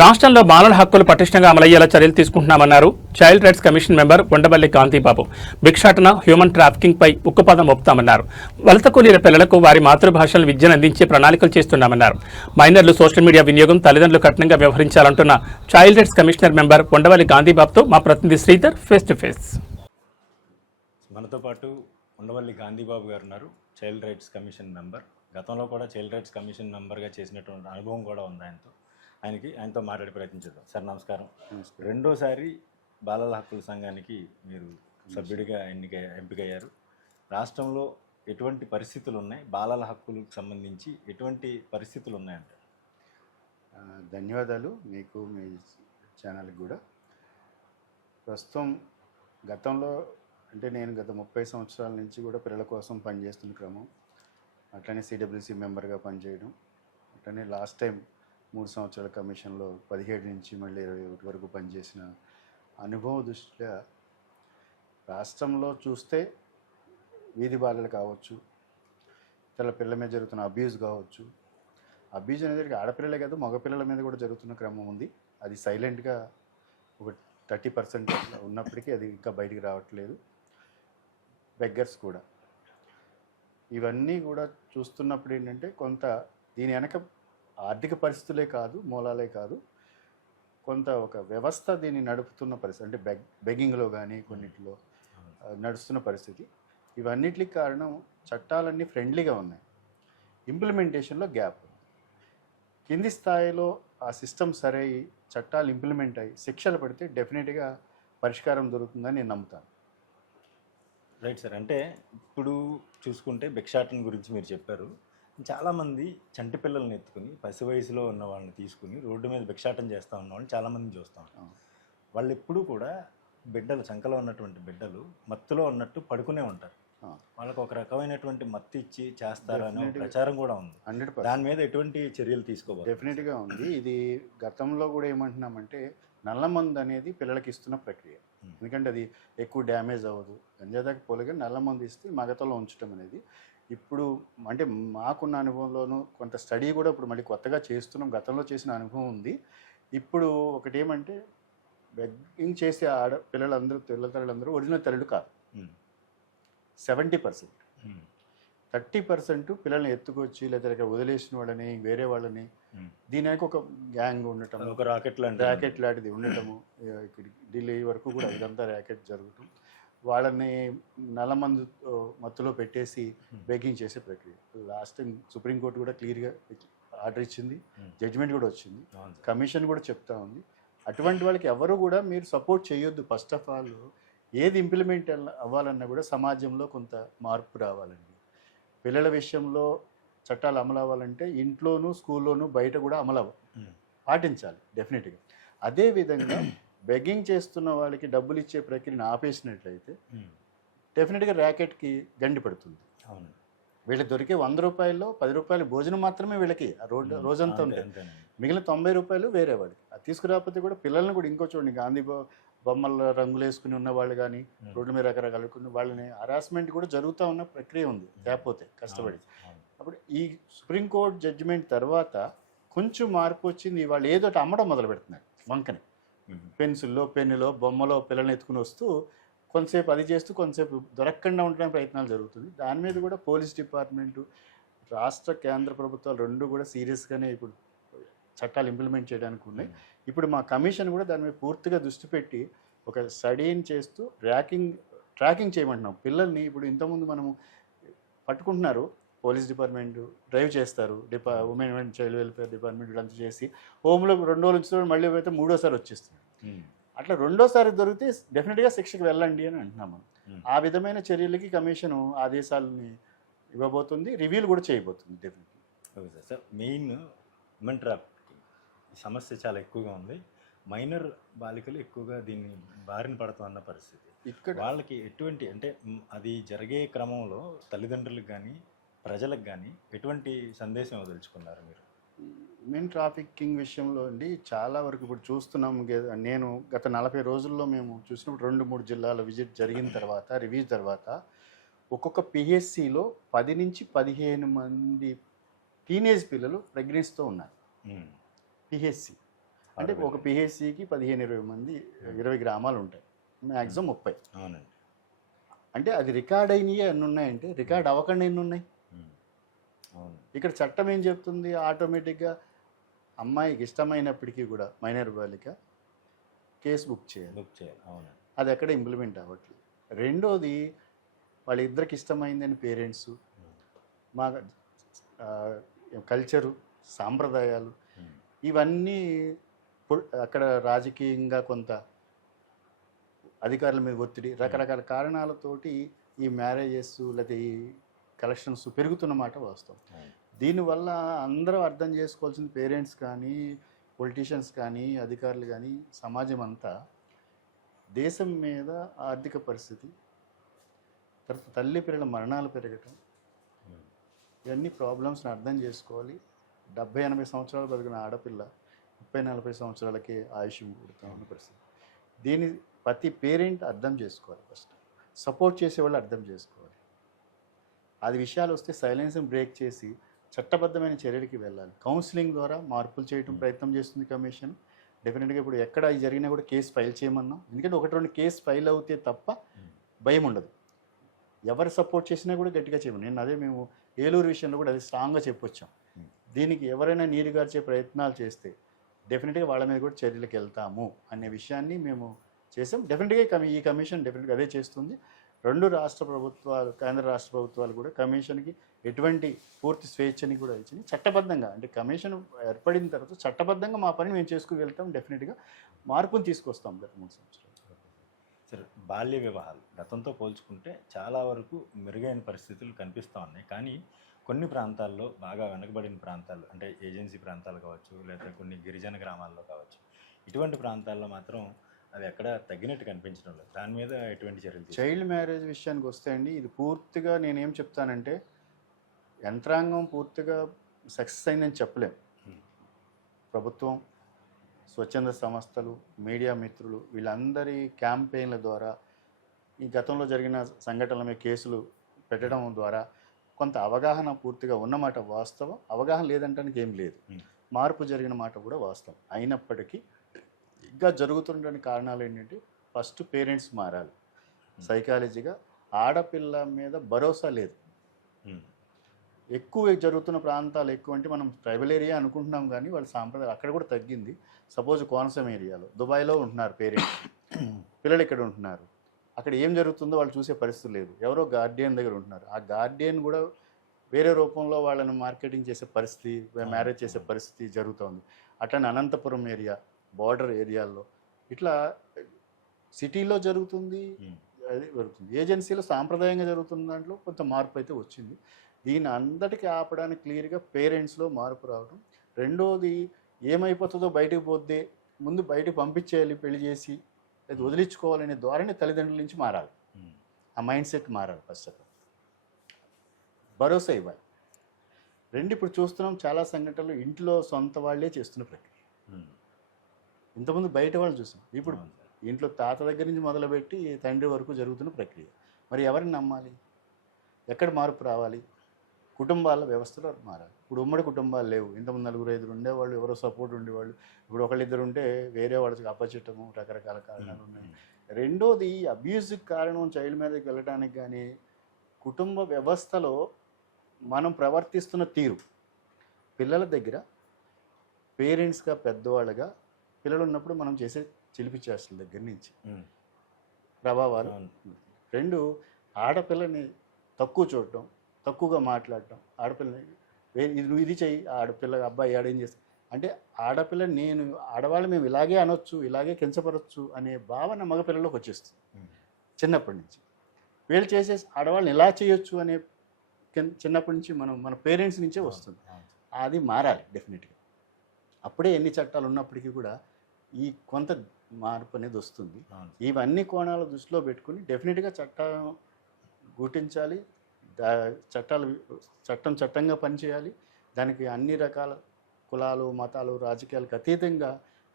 రాష్ట్రంలో బాలల హక్కులు పటిష్టంగా అమలయ్యేలా చర్యలు తీసుకుంటున్నామన్నారు child rights commission member Undavalli Kanthibabu. భిక్షాటన, హ్యూమన్ ట్రాఫికింగ్ పై ఉక్కుపాదం మోపుతామన్నారు. వలస కూలీల పిల్లలకు వారి మాతృభాషలో విద్యను అందించే ప్రణాళికలు చేస్తున్నామన్నారు. మైనర్లు సోషల్ మీడియా వినియోగం తల్లిదండ్రులు కఠినంగా వ్యవహరించాలంటున్న child rights commissioner member Undavalli కాంతిబాబుతో మా ప్రతినిధి శ్రీధర్ ఫేస్ టు ఫేస్. మనతో పాటు ఉండవల్లి గాంధీబాబు గారు ఉన్నారు, చైల్డ్ రైట్స్ కమిషన్ మెంబర్. గతంలో కూడా చైల్డ్ రైట్స్ కమిషన్ మెంబర్గా చేసినటువంటి అనుభవం కూడా ఉంది ఆయనతో మాట్లాడే ప్రయత్నించారు. సార్ నమస్కారం. రెండోసారి బాలల హక్కుల సంఘానికి మీరు సభ్యుడిగా ఎంపికయ్యారు. రాష్ట్రంలో ఎటువంటి పరిస్థితులు ఉన్నాయి, బాలల హక్కులకు సంబంధించి ఎటువంటి పరిస్థితులు ఉన్నాయంట? ధన్యవాదాలు మీకు, మీ ఛానల్కి కూడా. ప్రస్తుతం గతంలో అంటే నేను గత 30 సంవత్సరాల నుంచి కూడా పిల్లల కోసం పనిచేస్తున్న క్రమం, అట్లనే సిడబ్ల్యూసి మెంబర్గా పనిచేయడం, అట్లనే లాస్ట్ టైం 3 సంవత్సరాల కమిషన్లో 17 నుంచి మళ్ళీ 21 వరకు పనిచేసిన అనుభవం దృష్ట్యా రాష్ట్రంలో చూస్తే వీధి బాలలు కావచ్చు, ఇతర పిల్లల మీద జరుగుతున్న అబ్యూజ్ కావచ్చు, అబ్యూజ్ అనేది ఆడపిల్లలే కాదు మగపిల్లల మీద కూడా జరుగుతున్న క్రమం ఉంది. అది సైలెంట్గా ఒక 30% ఉన్నప్పటికీ అది ఇంకా బయటికి రావట్లేదు. బెగ్గర్స్ కూడా, ఇవన్నీ కూడా చూస్తున్నప్పుడు ఏంటంటే కొంత దీని వెనక ఆర్థిక పరిస్థితులే కాదు, మూలాలే కాదు, కొంత ఒక వ్యవస్థ దీన్ని నడుపుతున్న పరిస్థితి, అంటే బెగ్గింగ్లో కానీ కొన్నిటిలో నడుస్తున్న పరిస్థితి. ఇవన్నిటికి కారణం చట్టాలన్నీ ఫ్రెండ్లీగా ఉన్నాయి, ఇంప్లిమెంటేషన్లో గ్యాప్. కింది స్థాయిలో ఆ సిస్టమ్ సరై చట్టాలు ఇంప్లిమెంట్ అయ్యి శిక్షలు పడితే డెఫినెట్గా పరిష్కారం దొరుకుతుందని నేను నమ్ముతాను. Right sir. అంటే ఇప్పుడు చూసుకుంటే భిక్షాటన గురించి మీరు చెప్పారు. చాలామంది చంటి పిల్లల్ని ఎత్తుకుని పసి వయసులో ఉన్న వాళ్ళని తీసుకుని రోడ్డు మీద భిక్షాటన చేస్తూ ఉన్న వాళ్ళని చాలామంది చూస్తాం. వాళ్ళు ఎప్పుడూ కూడా బిడ్డలు, చంకలో ఉన్నటువంటి బిడ్డలు మత్తులో ఉన్నట్టు పడుకునే ఉంటారు. వాళ్ళకు ఒక రకమైనటువంటి మత్తు ఇచ్చి చేస్తారనే ప్రచారం కూడా ఉంది. 100% దాని మీద ఎటువంటి చర్యలు తీసుకోవాలి? డెఫినెట్గా ఉంది. ఇది గతంలో కూడా ఏమంటున్నామంటే నల్లమందు అనేది పిల్లలకి ఇస్తున్న ప్రక్రియ, ఎందుకంటే అది ఎక్కువ డ్యామేజ్ అవ్వదు, గంజాదాకి పోలిగా నల్లమందు ఇస్తే మగతలో ఉంచడం అనేది ఇప్పుడు అంటే మాకున్న అనుభవంలోనూ కొంత స్టడీ కూడా ఇప్పుడు మళ్ళీ కొత్తగా చేస్తున్నాం. గతంలో చేసిన అనుభవం ఉంది. ఇప్పుడు ఒకటి ఏమంటే బెగ్గింగ్ చేసే పిల్లలందరూ తల్లులందరూ ఒరిజినల్ తల్లులు కాదు. 70%, 30% పిల్లల్ని ఎత్తుకొచ్చి లేదా వదిలేసిన వాళ్ళని, వేరే వాళ్ళని, దీనికి ఒక గ్యాంగ్ ఉండటం, ఒక ర్యాకెట్ లాంటిది ఉండటము, ఇక్కడ ఢిల్లీ వరకు కూడా ఇదంతా ర్యాకెట్ జరుగుతాం. వాళ్ళని నల్లమందు మత్తులో పెట్టేసి బెగ్గింగ్ చేసే ప్రక్రియ. లాస్ట్ టైం సుప్రీంకోర్టు కూడా క్లియర్గా ఆర్డర్ ఇచ్చింది, జడ్జిమెంట్ కూడా వచ్చింది, కమిషన్ కూడా చెప్తా ఉంది. అటువంటి వాళ్ళకి ఎవరు కూడా మీరు సపోర్ట్ చేయొద్దు. ఫస్ట్ ఆఫ్ ఆల్ ఏది ఇంప్లిమెంట్ అవ్వాలన్నా కూడా సమాజంలో కొంత మార్పు రావాలండి. పిల్లల విషయంలో చట్టాలు అమలు అవ్వాలంటే ఇంట్లోనూ, స్కూల్లోనూ, బయట కూడా పాటించాలి డెఫినెట్గా. అదేవిధంగా బెగ్గింగ్ చేస్తున్న వాళ్ళకి డబ్బులు ఇచ్చే ప్రక్రియను ఆపేసినట్లయితే డెఫినెట్గా ర్యాకెట్కి గండి పడుతుంది. అవును, వీళ్ళకి దొరికే 100 రూపాయల్లో 10 రూపాయలు భోజనం మాత్రమే వీళ్ళకి రోజంతా ఉంటుంది, మిగిలిన 90 రూపాయలు వేరే వాడికి. అది తీసుకురాకపోతే కూడా పిల్లల్ని కూడా ఇంకో చూడండి, గాంధీ బొమ్మల రంగులు వేసుకుని ఉన్న వాళ్ళు కానీ, రోడ్ల మీద రకరకాల వాళ్ళని హరాస్మెంట్ కూడా జరుగుతూ ఉన్న ప్రక్రియ ఉంది, లేకపోతే కష్టపడి. అప్పుడు ఈ సుప్రీంకోర్టు జడ్జిమెంట్ తర్వాత కొంచెం మార్పు వచ్చింది. వాళ్ళు ఏదో అమ్మడం మొదలు పెడుతున్నారు వంకని, పెన్సిల్లో, పెన్నులో, బొమ్మలో పిల్లల్ని ఎత్తుకుని వస్తూ కొంతసేపు అది చేస్తూ కొంతసేపు దొరకకుండా ఉండడానికి ప్రయత్నాలు జరుగుతుంది. దాని మీద కూడా పోలీస్ డిపార్ట్మెంటు, రాష్ట్ర కేంద్ర ప్రభుత్వాలు రెండు కూడా సీరియస్గానే ఇప్పుడు చట్టాలు ఇంప్లిమెంట్ చేయడానికి ఉన్నాయి. ఇప్పుడు మా కమిషన్ కూడా దాని మీద పూర్తిగా దృష్టి పెట్టి ఒక స్టడీని చేస్తూ ట్రాకింగ్ చేయమంటున్నాం పిల్లల్ని. ఇప్పుడు ఇంతకుముందు మనము పట్టుకుంటున్నారు, పోలీస్ డిపార్ట్మెంట్ డ్రైవ్ చేస్తారు, women and child welfare department ఇదంతా చేసి హోమ్లో 2 రోజులు ఉంచుతాడు, మళ్ళీ అయితే 3వ వచ్చేస్తుంది. అట్లా 2వసారి దొరికితే డెఫినెట్గా శిక్షకు వెళ్ళండి అని అంటున్నాము. ఆ విధమైన చర్యలకి కమిషన్ ఆదేశాలని ఇవ్వబోతుంది, రివ్యూలు కూడా చేయబోతుంది definitely. Okay sir. Sir, main women trafficking సమస్య చాలా ఎక్కువగా ఉంది. మైనర్ బాలికలు ఎక్కువగా దీన్ని బారిన పడుతున్న పరిస్థితి. ఇక్కడ వాళ్ళకి ఎటువంటి అంటే అది జరిగే క్రమంలో తల్లిదండ్రులకు కానీ ప్రజలకు కానీ ఎటువంటి సందేశం వదలుచుకున్నారు మీరు? ఉమెన్ ట్రాఫికింగ్ విషయంలో అండి చాలా వరకు ఇప్పుడు చూస్తున్నాం. నేను గత 40 రోజుల్లో మేము చూసినప్పుడు 2-3 జిల్లాల విజిట్ జరిగిన తర్వాత, రివ్యూ తర్వాత, ఒక్కొక్క పిహెచ్సిలో 10 నుంచి 15 మంది టీనేజ్ పిల్లలు ప్రెగ్నెన్సీతో ఉన్నారు. పిహెచ్సి అంటే ఒక పిహెచ్సికి 15-20 మంది 20 గ్రామాలు ఉంటాయి, మ్యాక్సిమం 30. అవునండి. అంటే అది రికార్డ్ అయినవి ఎన్ని ఉన్నాయంటే రికార్డ్ అవ్వకుండా ఎన్ని ఉన్నాయి. అవును. ఇక్కడ చట్టం ఏం చెప్తుంది, ఆటోమేటిక్గా అమ్మాయికి ఇష్టమైనప్పటికీ కూడా మైనర్ బాలిక కేసు బుక్ చేయాలి. అవును. అది ఎక్కడ ఇంప్లిమెంట్ అవ్వట్లేదు. రెండోది వాళ్ళిద్దరికి ఇష్టమైందని పేరెంట్స్ మా కల్చరు సాంప్రదాయాలు ఇవన్నీ అక్కడ రాజకీయంగా కొంత అధికారుల మీద ఒత్తిడి రకరకాల కారణాలతోటి ఈ మ్యారేజెస్ లేకపోతే ఈ కలెక్షన్స్ పెరుగుతున్నమాట వాస్తవం. దీనివల్ల అందరూ అర్థం చేసుకోవాల్సిన పేరెంట్స్ కానీ పొలిటీషియన్స్ కానీ అధికారులు కానీ సమాజం అంతా దేశం మీద ఆర్థిక పరిస్థితి, తర్వాత తల్లి పిల్లల మరణాలు పెరగటం, ఇవన్నీ ప్రాబ్లమ్స్ని అర్థం చేసుకోవాలి. 70-80 సంవత్సరాలు బతికిన ఆడపిల్ల 30-40 సంవత్సరాలకే ఆయుష్ పుడుతూ ఉన్న పరిస్థితి. దీన్ని ప్రతి పేరెంట్ అర్థం చేసుకోవాలి. ఫస్ట్ సపోర్ట్ చేసేవాళ్ళు అర్థం చేసుకోవాలి. అది విషయాలు వస్తే సైలెన్స్ని బ్రేక్ చేసి చట్టబద్ధమైన చర్యలకి వెళ్ళాలి. కౌన్సిలింగ్ ద్వారా మార్పులు చేయడం ప్రయత్నం చేస్తుంది కమిషన్. డెఫినెట్గా ఇప్పుడు ఎక్కడ ఇది జరిగినా కూడా కేసు ఫైల్ చేయమన్నాం. ఎందుకంటే 1-2 కేసు ఫైల్ అవుతే తప్ప భయం ఉండదు. ఎవరు సపోర్ట్ చేసినా కూడా గట్టిగా చేయమని నేను అదే మేము ఏలూరు విషయంలో కూడా అది స్ట్రాంగ్గా చెప్పొచ్చాం. దీనికి ఎవరైనా నీరుగార్చే ప్రయత్నాలు చేస్తే డెఫినెట్గా వాళ్ళ మీద కూడా చర్యలకు వెళ్తాము అనే విషయాన్ని మేము చేసాం. డెఫినెట్గా ఈ కమిషన్ డెఫినెట్గా అదే చేస్తుంది. 2 రాష్ట్ర ప్రభుత్వాలు, కేంద్ర రాష్ట్ర ప్రభుత్వాలు కూడా కమిషన్కి ఎటువంటి పూర్తి స్వేచ్ఛని కూడా ఇచ్చింది. చట్టబద్ధంగా అంటే కమిషన్ ఏర్పడిన తర్వాత చట్టబద్ధంగా మా పని మేము చేసుకుని వెళ్తాం. డెఫినెట్గా మార్పును తీసుకొస్తాం గత 3 సంవత్సరాలు. సరే, బాల్య వివాహాలు గతంతో పోల్చుకుంటే చాలా వరకు మెరుగైన పరిస్థితులు కనిపిస్తూ ఉన్నాయి. కానీ కొన్ని ప్రాంతాల్లో బాగా వెనకబడిన ప్రాంతాలు అంటే ఏజెన్సీ ప్రాంతాలు కావచ్చు, లేదా కొన్ని గిరిజన గ్రామాల్లో కావచ్చు, ఇటువంటి ప్రాంతాల్లో మాత్రం అవి ఎక్కడ తగ్గినట్టు కనిపించడం లేదు. దాని మీద ఎటువంటి చర్యలు? చైల్డ్ మ్యారేజ్ విషయానికి వస్తే అండి, ఇది పూర్తిగా నేనేం చెప్తానంటే యంత్రాంగం పూర్తిగా సక్సెస్ అయిందని చెప్పలేం. ప్రభుత్వం, స్వచ్ఛంద సంస్థలు, మీడియా మిత్రులు వీళ్ళందరి క్యాంపెయిన్ల ద్వారా ఈ గతంలో జరిగిన సంఘటనల మీద కేసులు పెట్టడం ద్వారా కొంత అవగాహన పూర్తిగా ఉన్నమాట వాస్తవం. అవగాహన లేదంటానికి ఏం లేదు. మార్పు జరిగిన మాట కూడా వాస్తవం. అయినప్పటికీ ఇంకా జరుగుతున్న కారణాలు ఏంటంటే ఫస్ట్ పేరెంట్స్ మారాలి. సైకాలజీగా ఆడపిల్ల మీద భరోసా లేదు. ఎక్కువ జరుగుతున్న ప్రాంతాలు ఎక్కువ అంటే మనం ట్రైబల్ ఏరియా అనుకుంటున్నాం కానీ వాళ్ళ సాంప్రదాయం అక్కడ కూడా తగ్గింది. సపోజ్ కోనసీమ ఏరియాలో దుబాయ్లో ఉంటున్నారు పేరెంట్స్, పిల్లలు ఇక్కడ ఉంటున్నారు. అక్కడ ఏం జరుగుతుందో వాళ్ళు చూసే పరిస్థితి లేదు. ఎవరో గార్డియన్ దగ్గర ఉంటున్నారు. ఆ గార్డియన్ కూడా వేరే రూపంలో వాళ్ళని మార్కెటింగ్ చేసే పరిస్థితి, మ్యారేజ్ చేసే పరిస్థితి జరుగుతుంది. అట్లనే అనంతపురం ఏరియా, బార్డర్ ఏరియాల్లో ఇట్లా సిటీలో జరుగుతుంది, అది జరుగుతుంది. ఏజెన్సీలో సాంప్రదాయంగా జరుగుతున్న దాంట్లో కొంత మార్పు అయితే వచ్చింది. దీని అందరికీ ఆపడానికి క్లియర్గా పేరెంట్స్లో మార్పు రావడం. రెండోది ఏమైపోతుందో బయటకు పోద్దే, ముందు బయటకు పంపించేయాలి, పెళ్లి చేసి అది వదిలించుకోవాలనే ధోరణి తల్లిదండ్రుల నుంచి మారాలి. ఆ మైండ్ సెట్ మారాలి. ఫస్ట్ ఆఫ్ ఆల్ భరోసా ఇవ్వాలి. ఇప్పుడు చూస్తున్నాం చాలా సంఘటనలు ఇంట్లో సొంత వాళ్ళే చేస్తున్న ప్రక్రియ. ఇంతకుముందు బయట వాళ్ళు చూసాం. ఇప్పుడు ఇంట్లో తాత దగ్గర నుంచి మొదలుపెట్టి తండ్రి వరకు జరుగుతున్న ప్రక్రియ. మరి ఎవరిని నమ్మాలి? ఎక్కడ మార్పు రావాలి? కుటుంబాల వ్యవస్థలో మారాలి. ఇప్పుడు ఉమ్మడి కుటుంబాలు లేవు. ఇంతకుముందు 4-5 ఉండేవాళ్ళు, ఎవరో సపోర్ట్ ఉండేవాళ్ళు. ఇప్పుడు 1-2 ఉంటే వేరే వాళ్ళకి అప్పచెట్టము, రకరకాల కారణాలు ఉన్నాయి. రెండోది అబ్యూజ్కి కారణం చైల్డ్ మ్యారేజ్కి వెళ్ళడానికి కానీ కుటుంబ వ్యవస్థలో మనం ప్రవర్తిస్తున్న తీరు, పిల్లల దగ్గర పేరెంట్స్గా పెద్దవాళ్ళగా పిల్లలు ఉన్నప్పుడు మనం చేసే చిలిపి చేష్టల దగ్గర నుంచి ప్రభావాలు. 2 ఆడపిల్లని తక్కువ చూడటం, తక్కువగా మాట్లాడటం, ఆడపిల్లని ఇది చెయ్యి, ఆడపిల్ల అబ్బాయి ఆడేం చేస్తా అంటే ఆడపిల్ల నేను ఆడవాళ్ళు మేము ఇలాగే అనొచ్చు, ఇలాగే కించపరచు అనే భావన మగపిల్లలోకి వచ్చేస్తుంది చిన్నప్పటి నుంచి. వీళ్ళు చేసే ఆడవాళ్ళని ఇలా చేయొచ్చు అనే చిన్నప్పటి నుంచి మన పేరెంట్స్ నుంచే వస్తుంది. అది మారాలి డెఫినెట్గా. అప్పుడే ఎన్ని చట్టాలు ఉన్నప్పటికీ కూడా ఈ కొంత మార్పు అనేది వస్తుంది. ఇవన్నీ కోణాలు దృష్టిలో పెట్టుకుని డెఫినెట్గా చట్టం గుర్తించాలి. చట్టంగా పనిచేయాలి. దానికి అన్ని రకాల కులాలు, మతాలు, రాజకీయాలకు అతీతంగా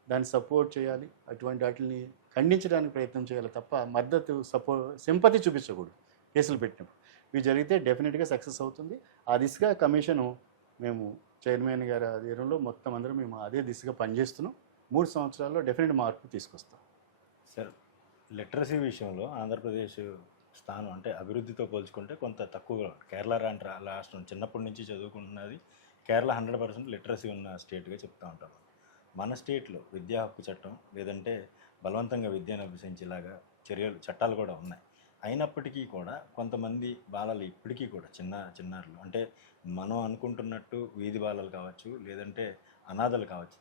దాన్ని సపోర్ట్ చేయాలి. అటువంటి వాటిని ఖండించడానికి ప్రయత్నం చేయాలి తప్ప మద్దతు, సింపతి చూపించకూడదు. కేసులు పెట్టినప్పుడు ఇవి జరిగితే డెఫినెట్గా సక్సెస్ అవుతుంది. ఆ దిశగా కమిషను మేము చైర్మన్ గారి ఆధ్వర్యంలో మొత్తం అందరం మేము అదే దిశగా పనిచేస్తున్నాం. 3 సంవత్సరాల్లో డెఫినెట్ మార్పు తీసుకొస్తాం. సార్, లిటరసీ విషయంలో ఆంధ్రప్రదేశ్ స్థానం అంటే అభివృద్ధితో పోల్చుకుంటే కొంత తక్కువగా ఉంది. కేరళ లాంటి రాష్ట్రం చిన్నప్పటి నుంచి చదువుకుంటున్నది. కేరళ 100% లిటరసీ ఉన్న స్టేట్గా చెప్తూ ఉంటారు. మన స్టేట్లో విద్యా హక్కు చట్టం లేదంటే బలవంతంగా విద్యను అభ్యసించేలాగా చట్టాలు కూడా ఉన్నాయి. అయినప్పటికీ కూడా కొంతమంది బాలలు ఇప్పటికీ కూడా చిన్నారులు అంటే మనం అనుకుంటున్నట్టు వీధి బాలలు కావచ్చు, లేదంటే అనాథలు కావచ్చు,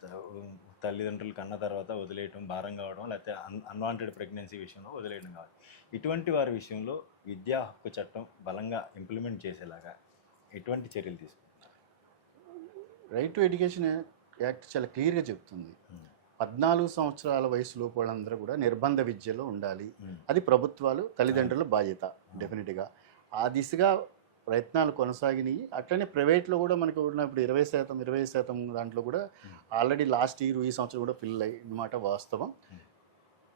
తల్లిదండ్రులు కన్న తర్వాత వదిలేయటం, భారం కావడం, లేకపోతే అన్వాంటెడ్ ప్రెగ్నెన్సీ విషయంలో వదిలేయడం కావచ్చు. ఇటువంటి వారి విషయంలో విద్యా హక్కు చట్టం బలంగా ఇంప్లిమెంట్ చేసేలాగా ఎటువంటి చర్యలు తీసుకుంటారు? రైట్ టు ఎడ్యుకేషన్ యాక్ట్ చాలా క్లియర్గా చెప్తుంది. 14 సంవత్సరాల వయసులోపు వాళ్ళందరూ కూడా నిర్బంధ విద్యలో ఉండాలి. అది ప్రభుత్వాలు, తల్లిదండ్రుల బాధ్యత డెఫినెట్గా. ఆ దిశగా ప్రయత్నాలు కొనసాగినాయి. అట్లనే ప్రైవేట్లో కూడా మనకు ఉన్నప్పుడు 20% దాంట్లో కూడా ఆల్రెడీ లాస్ట్ ఇయర్ ఈ సంవత్సరం కూడా ఫిల్ అన్నమాట వాస్తవం.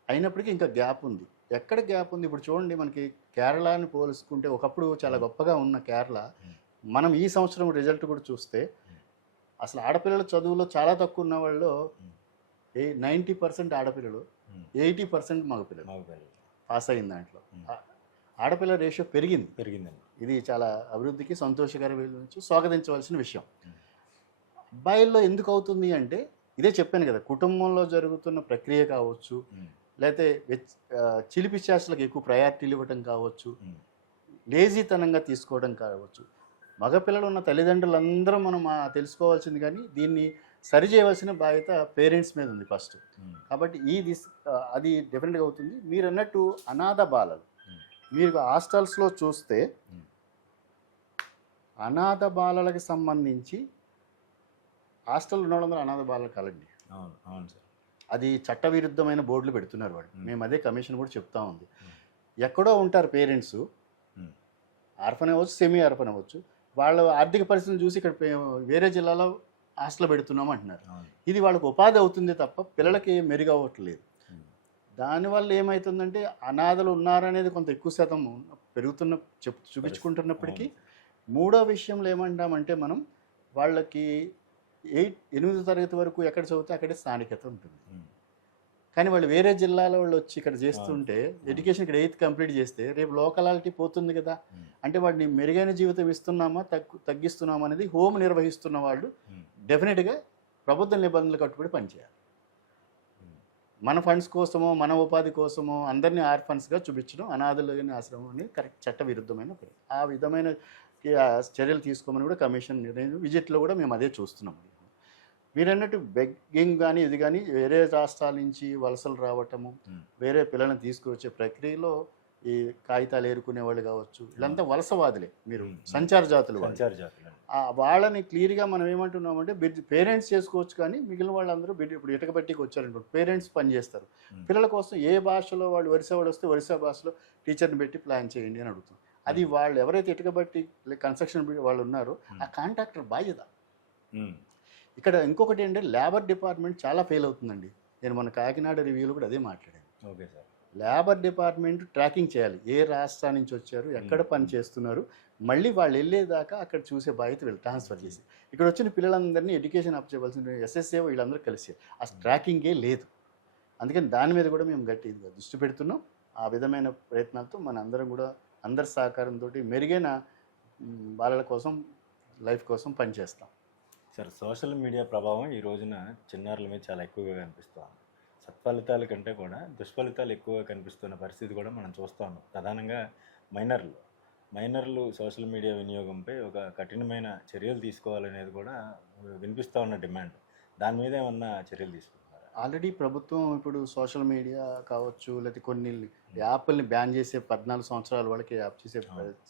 అయినప్పటికీ ఇంకా గ్యాప్ ఉంది. ఎక్కడ గ్యాప్ ఉంది? ఇప్పుడు చూడండి, మనకి కేరళని పోల్చుకుంటే ఒకప్పుడు చాలా గొప్పగా ఉన్న కేరళ, మనం ఈ సంవత్సరం రిజల్ట్ కూడా చూస్తే అసలు ఆడపిల్లల చదువులో చాలా తక్కువ ఉన్న వాళ్ళు 90% ఆడపిల్లలు, 80% మగపిల్లలు పాస్ అయిన దాంట్లో ఆడపిల్ల రేషియో పెరిగిందండి. ఇది చాలా అభివృద్ధికి సంతోషకరమైన స్వాగతించవలసిన విషయం. అబ్బాయిల్లో ఎందుకు అవుతుంది అంటే ఇదే చెప్పాను కదా, కుటుంబంలో జరుగుతున్న ప్రక్రియ కావచ్చు, లేకపోతే చిలిపి చేష్టలకు ఎక్కువ ప్రయారిటీలు ఇవ్వటం కావచ్చు, లేజీతనంగా తీసుకోవడం కావచ్చు. మగపిల్లలు ఉన్న తల్లిదండ్రులందరూ మనం తెలుసుకోవాల్సింది, కానీ దీన్ని సరి చేయవలసిన బాధ్యత పేరెంట్స్ మీద ఉంది ఫస్ట్. కాబట్టి అది డెఫినెట్గా అవుతుంది. మీరు అన్నట్టు అనాథ బాలలు, మీరు హాస్టల్స్లో చూస్తే అనాథ బాలలకు సంబంధించి హాస్టల్ ఉన్న వాళ్ళందరూ అనాథ బాలలు కాలండి. అవును సార్. అది చట్టవిరుద్ధమైన బోర్డులు పెడుతున్నారు వాళ్ళు. మేము అదే కమిషన్ కూడా చెప్తా ఉంది. ఎక్కడో ఉంటారు పేరెంట్స్, ఆర్ఫన్ అవ్వచ్చు, సెమీ ఆర్ఫన్ అవ్వచ్చు, వాళ్ళ ఆర్థిక పరిస్థితులు చూసి ఇక్కడ వేరే జిల్లాలో హాస్టల్ పెడుతున్నాం అంటున్నారు. ఇది వాళ్ళకు ఉపాధి అవుతుంది తప్ప పిల్లలకి మెరుగు అవ్వట్లేదు. దానివల్ల ఏమవుతుందంటే అనాథలు ఉన్నారనేది కొంత ఎక్కువ శాతం పెరుగుతున్న చూపించుకుంటున్నప్పటికీ, మూడో విషయంలో ఏమంటామంటే మనం వాళ్ళకి 8వ తరగతి వరకు ఎక్కడ చదివితే అక్కడే స్థానికత ఉంటుంది. కానీ వాళ్ళు వేరే జిల్లాలో వాళ్ళు వచ్చి ఇక్కడ చేస్తుంటే ఎడ్యుకేషన్ ఇక్కడ 8th కంప్లీట్ చేస్తే రేపు లోకలాలిటీ పోతుంది కదా. అంటే వాడిని మెరుగైన జీవితం ఇస్తున్నామా తగ్గిస్తున్నామా అనేది హోమ్ నిర్వహిస్తున్న వాళ్ళు డెఫినెట్గా ప్రభుత్వ నిబంధనలు కట్టుబడి పనిచేయాలి. మన ఫండ్స్ కోసమో మన ఉపాధి కోసమో అందరినీ ఆర్ఫన్స్గా చూపించడం, అనాథులని ఆశ్రమం అనేది కరెక్ట్ చట్ట విరుద్ధమైన పని. ఆ విధమైన చర్యలు తీసుకోమని కూడా కమిషన్ నిర్ణయం విజిట్లో కూడా మేము అదే చూస్తున్నాం. మీరు అన్నట్టు బెగ్గింగ్ కానీ ఇది కానీ వేరే రాష్ట్రాల నుంచి వలసలు రావటము, వేరే పిల్లల్ని తీసుకువచ్చే ప్రక్రియలో ఈ కాగితాలు ఏరుకునే వాళ్ళు కావచ్చు, వీళ్ళంతా వలసవాదులే, మీరు సంచార జాతులు. వాళ్ళని క్లియర్గా మనం ఏమంటున్నామంటే పేరెంట్స్ చేసుకోవచ్చు, కానీ మిగిలిన వాళ్ళందరూ ఇప్పుడు ఇటకబట్టికి వచ్చారనుకోండి, పేరెంట్స్ పనిచేస్తారు. పిల్లల కోసం ఏ భాషలో వాళ్ళు ఒరిస్సా వాళ్ళు వస్తే ఒరిస్సా భాషలో టీచర్ని పెట్టి ప్లాన్ చేయండి అని అడుగుతాం. అది వాళ్ళు ఎవరైతే ఇటకబట్టి కన్స్ట్రక్షన్ వాళ్ళు ఉన్నారో ఆ కాంట్రాక్టర్ బాధ్యత. ఇక్కడ ఇంకొకటి ఏంటంటే లేబర్ డిపార్ట్మెంట్ చాలా ఫెయిల్ అవుతుందండి. నేను మన కాకినాడ రివ్యూలో కూడా అదే మాట్లాడాను. Okay sir. Labour department tracking చేయాలి, ఏ రాష్ట్రం నుంచి వచ్చారు, ఎక్కడ పని చేస్తున్నారు, మళ్ళీ వాళ్ళు వెళ్ళేదాకా అక్కడ చూసే బాధ్యత వీళ్ళు ట్రాన్స్ఫర్ చేసి ఇక్కడ వచ్చిన పిల్లలందరినీ ఎడ్యుకేషన్ అప్ చేయవలసిన ఎస్ఎస్ఏ వీళ్ళందరూ కలిసి ఆ ట్రాకింగే లేదు. అందుకని దాని మీద కూడా మేము గట్టిగా దృష్టి పెడుతున్నాం. ఆ విధమైన ప్రయత్నాలతో మన అందరం కూడా అందరి సహకారంతో మెరుగైన బాలల కోసం, లైఫ్ కోసం పనిచేస్తాం. సార్, సోషల్ మీడియా ప్రభావం ఈ రోజున చిన్నారుల మీద చాలా ఎక్కువగా కనిపిస్తుంది. సత్ఫలితాల కంటే కూడా దుష్ఫలితాలు ఎక్కువగా కనిపిస్తున్న పరిస్థితి కూడా మనం చూస్తూ ఉన్నాం. ప్రధానంగా మైనర్లు సోషల్ మీడియా వినియోగంపై ఒక కఠినమైన చర్యలు తీసుకోవాలనేది కూడా వినిపిస్తూ ఉన్న డిమాండ్. దాని మీద ఏమన్నా చర్యలు తీసుకుంటున్నారా? ఆల్రెడీ ప్రభుత్వం ఇప్పుడు సోషల్ మీడియా కావచ్చు, లేకపోతే కొన్ని యాప్ల్ని బ్యాన్ చేసే 14 సంవత్సరాల వాళ్ళకి యాప్ చేసే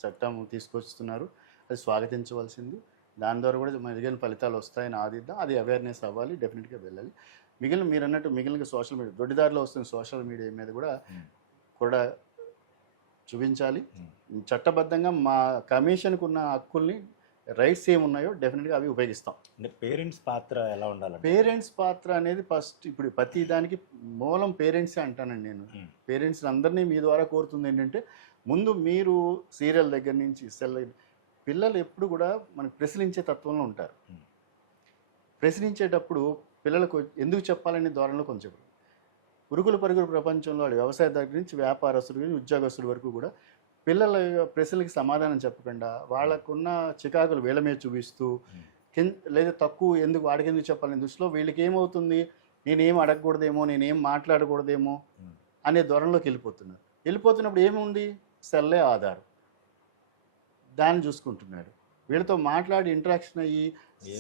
చట్టం తీసుకొస్తున్నారు. అది స్వాగతించవలసింది. దాని ద్వారా కూడా మెరుగైన ఫలితాలు వస్తాయని ఆదిద్దాం. అది అవేర్నెస్ అవ్వాలి, డెఫినెట్గా వెళ్ళాలి. మీరు అన్నట్టు మిగిలిన సోషల్ మీడియా దొడ్డిదారిలో వస్తున్న సోషల్ మీడియా మీద కూడా చూపించాలి. చట్టబద్ధంగా మా కమిషన్కు ఉన్న హక్కుల్ని, రైట్స్ ఏమున్నాయో డెఫినెట్గా అవి ఉపయోగిస్తాం. అంటే పేరెంట్స్ పాత్ర ఎలా ఉండాలి? పేరెంట్స్ పాత్ర అనేది ఫస్ట్ ఇప్పుడు ప్రతి దానికి మూలం పేరెంట్సే అంటానండి నేను. పేరెంట్స్ అందరినీ మీ ద్వారా కోరుతుంది ఏంటంటే, ముందు మీరు సీరియల్ దగ్గర నుంచి పిల్లలు ఎప్పుడు కూడా మనకు ప్రశ్నించే తత్వంలో ఉంటారు. ప్రశ్నించేటప్పుడు పిల్లలకు ఎందుకు చెప్పాలనే ధోరణిలో కొంచెం చెప్పాలి. ఉరుగుల పరుగుల ప్రపంచంలో వాళ్ళు వ్యవసాయ దగ్గర నుంచి వ్యాపారస్తుల నుంచి ఉద్యోగస్తుల వరకు కూడా పిల్లల ప్రశ్నలకి సమాధానం చెప్పకుండా వాళ్ళకున్న చికాకులు వీళ్ళ మీద చూపిస్తూ లేదా తక్కువ ఎందుకు వాడికి ఎందుకు చెప్పాలని దృష్టిలో వీళ్ళకి ఏమవుతుంది, నేనేం అడగకూడదేమో, నేనేం మాట్లాడకూడదేమో అనే ధోరణిలోకి వెళ్ళిపోతున్నప్పుడు ఏముంది, సెల్లే ఆధారం, దాన్ని చూసుకుంటున్నాడు. వీళ్ళతో మాట్లాడి ఇంటరాక్షన్ అయ్యి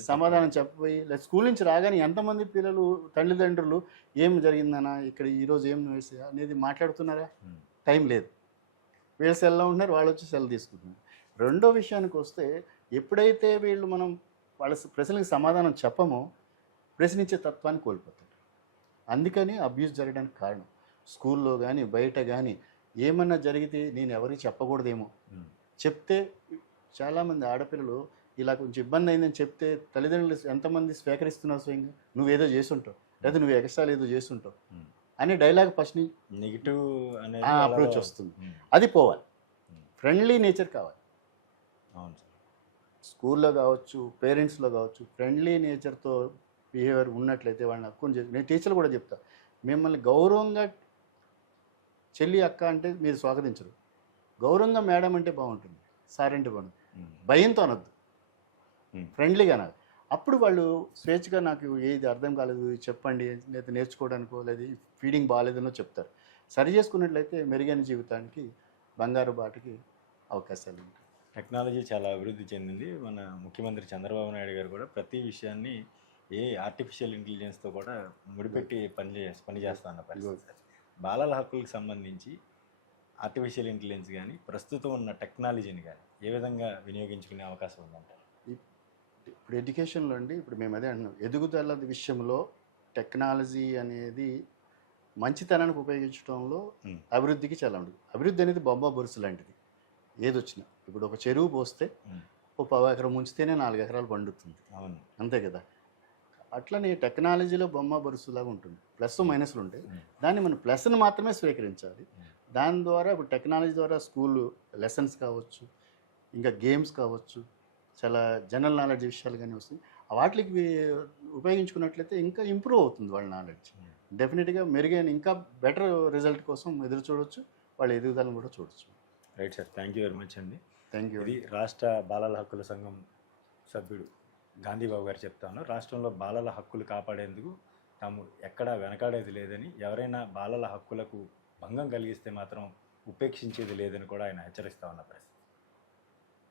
సమాధానం చెప్పబోయి లేదా స్కూల్ నుంచి రాగానే ఎంతమంది పిల్లలు తల్లిదండ్రులు ఏం జరిగిందనా, ఇక్కడ ఈరోజు ఏం వేసా అనేది మాట్లాడుతున్నారా? టైం లేదు. వీళ్ళు సెల్లో ఉంటున్నారు, వాళ్ళు వచ్చి సెల్ తీసుకుంటున్నారు. రెండో విషయానికి వస్తే ఎప్పుడైతే వీళ్ళు మనం వాళ్ళ ప్రశ్నలకు సమాధానం చెప్పమో ప్రశ్నించే తత్వాన్ని కోల్పోతారు. అందుకని అబ్యూస్ జరగడానికి కారణం. స్కూల్లో కానీ బయట కానీ ఏమన్నా జరిగితే నేను ఎవరికి చెప్పకూడదేమో, చెప్తే చాలామంది ఆడపిల్లలు ఇలా కొంచెం ఇబ్బంది అయిందని చెప్తే తల్లిదండ్రులు ఎంతమంది స్వీకరిస్తున్నారు, స్వయంగా నువ్వేదో చేస్తుంటావు లేదా నువ్వు ఎక్స్ట్రా ఏదో చేస్తుంటావు అనే డైలాగ్ ఫస్ట్ నెగిటివ్ అప్రోచ్ వస్తుంది. అది పోవాలి. ఫ్రెండ్లీ నేచర్ కావాలి. అవును సార్. స్కూల్లో కావచ్చు, పేరెంట్స్లో కావచ్చు, ఫ్రెండ్లీ నేచర్తో బిహేవియర్ ఉన్నట్లయితే వాళ్ళని హక్కుని చేసి, నేను టీచర్లు కూడా చెప్తా, మిమ్మల్ని గౌరవంగా చెల్లి అక్క అంటే మీరు స్వాగతించరు, గౌరవంగా మేడం అంటే బాగుంటుంది, సార్ అంటే బాగుంటుంది, భయంతో అనొద్దు, ఫ్రెండ్లీగా అనాలి. అప్పుడు వాళ్ళు స్వేచ్ఛగా నాకు ఏది అర్థం కాలేదు చెప్పండి, లేదా నేర్చుకోవడానికో లేదా ఫీడింగ్ బాగాలేదనో చెప్తారు. సరి చేసుకున్నట్లయితే మెరుగైన జీవితానికి బంగారు బాటకి అవకాశాలు ఉంటాయి. టెక్నాలజీ చాలా అభివృద్ధి చెందింది. మన ముఖ్యమంత్రి చంద్రబాబు నాయుడు గారు కూడా ప్రతి విషయాన్ని ఆర్టిఫిషియల్ ఇంటెలిజెన్స్తో కూడా ముడిపెట్టి పని చేస్తా అన్న పరిస్థితి. బాలల హక్కులకు సంబంధించి ఆర్టిఫిషియల్ ఇంటెలిజెన్స్ కానీ ప్రస్తుతం ఉన్న టెక్నాలజీని కానీ ఏ విధంగా వినియోగించుకునే అవకాశం ఉందంటారు? ఇప్పుడు ఎడ్యుకేషన్లో అండి, ఇప్పుడు మేము అదే అంటున్నాం, ఎదుగుదల విషయంలో టెక్నాలజీ అనేది మంచితనానికి ఉపయోగించడంలో అభివృద్ధికి చాలా ఉంటుంది. అభివృద్ధి అనేది బొమ్మ బొరుసు లాంటిది. ఏదొచ్చినా ఇప్పుడు ఒక చెరువు పోస్తే ఒక 10 ఎకరం ముంచితేనే 4 ఎకరాలు పండుతుంది. అవును, అంతే కదా. అట్లనే టెక్నాలజీలో బొమ్మ బొరుసులాగా ఉంటుంది. ప్లస్ మైనస్లు ఉంటాయి. దాన్ని మనం ప్లస్ని మాత్రమే స్వీకరించాలి. దాని ద్వారా ఇప్పుడు టెక్నాలజీ ద్వారా స్కూల్ లెసన్స్ కావచ్చు, ఇంకా గేమ్స్ కావచ్చు, చాలా జనరల్ నాలెడ్జ్ విషయాలు కానీ వస్తుంది. వాటికి ఉపయోగించుకున్నట్లయితే ఇంకా ఇంప్రూవ్ అవుతుంది వాళ్ళ నాలెడ్జ్. డెఫినెట్గా మెరుగైన ఇంకా బెటర్ రిజల్ట్ కోసం ఎదురు చూడవచ్చు, వాళ్ళ ఎదుగుదలను కూడా చూడవచ్చు. Right sir, thank you very much అండి. Thank you. ఇది రాష్ట్ర బాలల హక్కుల సంఘం సభ్యుడు గాంధీబాబు గారు చెప్తాను. రాష్ట్రంలో బాలల హక్కులు కాపాడేందుకు తాము ఎక్కడా వెనకాడేది లేదని, ఎవరైనా బాలల హక్కులకు భంగం కలిగిస్తే మాత్రం ఉపేక్షించేది లేదని కూడా ఆయన హెచ్చరిస్తా ఉన్న పరిస్థితి.